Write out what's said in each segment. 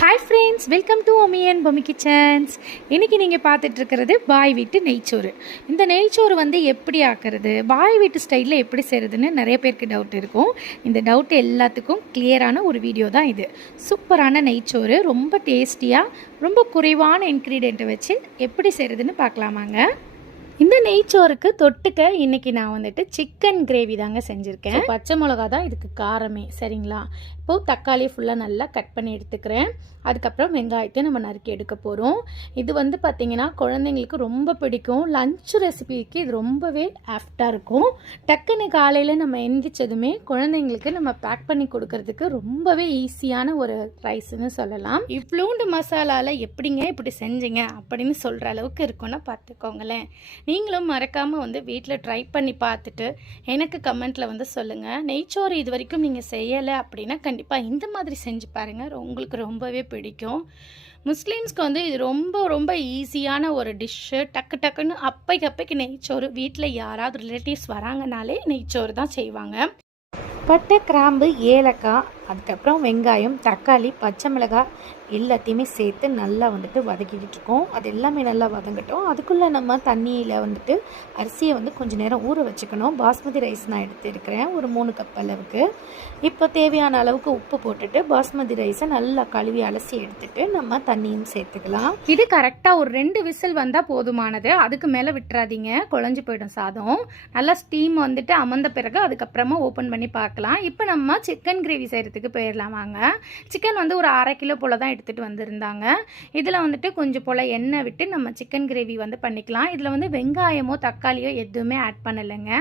Hi friends, welcome to Omi and Bommi kitchens. இன்றைக்கி நீங்கள் பார்த்துட்ருக்கிறது பாய் வீட்டு நெய்ச்சோறு. இந்த நெய்ச்சோறு எப்படி ஆக்கிறது, பாய் வீட்டு ஸ்டைலில் எப்படி செய்கிறதுன்னு நிறைய பேருக்கு டவுட் இருக்கும். இந்த டவுட் எல்லாத்துக்கும் கிளியரான ஒரு வீடியோ தான் இது. சூப்பரான நெய்ச்சோறு, ரொம்ப டேஸ்டியாக, ரொம்ப குறைவான இன்க்ரீடியண்ட்டை வச்சு எப்படி செய்கிறதுன்னு பார்க்கலாமாங்க. இந்த நெய்ச்சோறுக்கு தொட்டுக்க இன்றைக்கி நான் சிக்கன் கிரேவி தாங்க செஞ்சுருக்கேன். பச்சை மிளகா தான் இதுக்கு காரமே, சரிங்களா? இப்போது தக்காளி ஃபுல்லாக நல்லா கட் பண்ணி எடுத்துக்கிறேன். அதுக்கப்புறம் வெங்காயத்தை நம்ம நறுக்கி எடுக்க போகிறோம். இது பார்த்திங்கன்னா குழந்தைங்களுக்கு ரொம்ப பிடிக்கும். லஞ்ச் ரெசிபிக்கு இது ரொம்பவே ஆப்டாக இருக்கும். டக்குன்னு காலையில் நம்ம எந்திரிச்சதுமே குழந்தைங்களுக்கு நம்ம பேக் பண்ணி கொடுக்கறதுக்கு ரொம்பவே ஈஸியான ஒரு ரைஸ்ன்னு சொல்லலாம். இவ்வளோண்டு மசாலாவில் எப்படிங்க இப்படி செஞ்சீங்க அப்படின்னு சொல்கிற அளவுக்கு இருக்குன்னு பார்த்துக்கோங்களேன். நீங்களும் மறக்காமல் வீட்டில் ட்ரை பண்ணி பார்த்துட்டு எனக்கு கமெண்ட்டில் சொல்லுங்கள். நெய்ச்சோறு இது வரைக்கும் நீங்கள் செய்யலை அப்படின்னா கண்டிப்பாக இந்த மாதிரி செஞ்சு பாருங்கள், உங்களுக்கு ரொம்பவே பிடிக்கும். முஸ்லீம்ஸ்க்கு இது ரொம்ப ரொம்ப ஈஸியான ஒரு டிஷ்ஷு. டக்குன்னு அப்பைக்கு நெய்ச்சோறு, வீட்டில் யாராவது ரிலேட்டிவ்ஸ் வராங்கனாலே நெய்ச்சோறு தான் செய்வாங்க. பட்டை, கிராம்பு, ஏலக்காய், அதுக்கப்புறம் வெங்காயம், தக்காளி, பச்சை மிளகாய் எல்லாத்தையுமே சேர்த்து நல்லா வதக்கிக்கிட்டு இருக்கோம். அது எல்லாமே நல்லா வதங்கட்டும். அதுக்குள்ளே நம்ம தண்ணியில் அரிசியை கொஞ்சம் நேரம் ஊற வச்சுக்கணும். பாஸ்மதி ரைஸ் நான் எடுத்துருக்கிறேன், ஒரு 3 கப் அளவுக்கு. இப்போ தேவையான அளவுக்கு உப்பு போட்டுட்டு பாஸ்மதி ரைஸை நல்லா கழுவி அலசி எடுத்துட்டு நம்ம தண்ணியும் சேர்த்துக்கலாம். இது கரெக்டாக ஒரு 2 விசில் வந்தால் போதுமானது. அதுக்கு மேலே விட்டுறாதீங்க, குழஞ்சி போயிடும் சாதம். நல்லா ஸ்டீம் அமர்ந்த பிறகு அதுக்கப்புறமா ஓப்பன் பண்ணி பார்க்கலாம். இப்போ நம்ம சிக்கன் கிரேவி செய்கிறதுக்கு போயிடலாம் வாங்க. சிக்கன் ஒரு 1/2 கிலோ போல் தான் எடுத்துகிட்டு வந்திருந்தாங்க. இதில் கொஞ்சம் போல் எண்ணெய் விட்டு நம்ம சிக்கன் கிரேவி பண்ணிக்கலாம். இதில் வெங்காயமோ தக்காளியோ எதுவுமே ஆட் பண்ணலைங்க.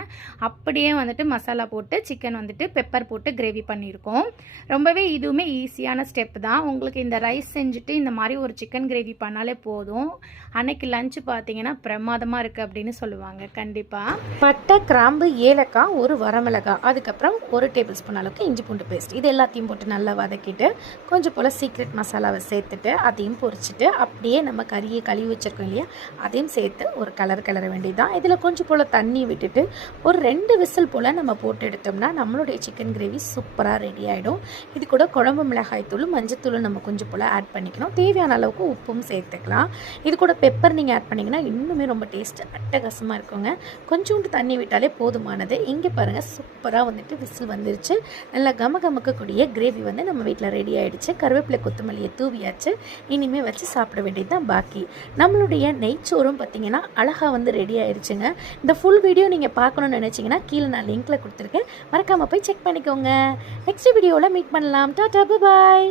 அப்படியே மசாலா போட்டு சிக்கன் பெப்பர் போட்டு கிரேவி பண்ணியிருக்கோம். ரொம்பவே இதுவுமே ஈஸியான ஸ்டெப் தான். உங்களுக்கு இந்த ரைஸ் செஞ்சுட்டு இந்த மாதிரி ஒரு சிக்கன் கிரேவி பண்ணாலே போதும். அன்னைக்கு லஞ்சு பார்த்தீங்கன்னா பிரமாதமாக இருக்குது அப்படின்னு சொல்லுவாங்க. கண்டிப்பாக பட்டை, கிராம்பு, ஏலக்காய், ஒரு வரமிளகாய், அதுக்கப்புறம் 1 டேபிள் ஸ்பூன் அளவுக்கு இஞ்சி பூண்டு பேஸ்ட், இது எல்லாத்தையும் போட்டு நல்லா வதக்கிட்டு கொஞ்சம் போல் சீக்ரெட் மசாலாவை சேர்த்துட்டு அதையும் பொரிச்சிட்டு அப்படியே நம்ம கறியை கழுவி வச்சுருக்கோம் இல்லையா, அதையும் சேர்த்து ஒரு கிளற வேண்டியதுதான். இதில் கொஞ்சம் போல் தண்ணி விட்டுட்டு ஒரு 2 விசில் போல் நம்ம போட்டு எடுத்தோம்னா நம்மளுடைய சிக்கன் கிரேவி சூப்பராக ரெடி ஆகிடும். இது கூட குழம்பு மிளகாய் தூள், மஞ்சத்தூள் நம்ம கொஞ்சம் போல் ஆட் பண்ணிக்கணும். தேவையான அளவுக்கு உப்பும் சேர்த்துக்கலாம். இது கூட பெப்பர் நீங்கள் ஆட் பண்ணிங்கன்னா இன்னுமே ரொம்ப டேஸ்ட் அட்டகாசமாக இருக்குங்க. கொஞ்சோண்டு தண்ணி விட்டாலே போதுமானது. இங்கே பாருங்கள், சூப்பராக விசில் வந்துருச்சு. நல்லா கமக்கக்கூடிய கிரேவி நம்ம வீட்டில் ரெடி ஆகிடுச்சு. கருவேப்பிலை கொத்தமல்லியை தூவியாச்சு. இனிமேல் வச்சு சாப்பிட வேண்டியது தான் பாக்கி. நம்மளுடைய நெய்ச்சோறும் பார்த்திங்கன்னா அழகாக ரெடி ஆகிடுச்சுங்க. இந்த ஃபுல் வீடியோ நீங்கள் பார்க்கணுன்னு நினச்சிங்கன்னா கீழே நான் லிங்க்கில் கொடுத்துருக்கேன், மறக்காமல் போய் செக் பண்ணிக்கோங்க. நெக்ஸ்ட் வீடியோவில் மீட் பண்ணலாம். டாடா, பாய்.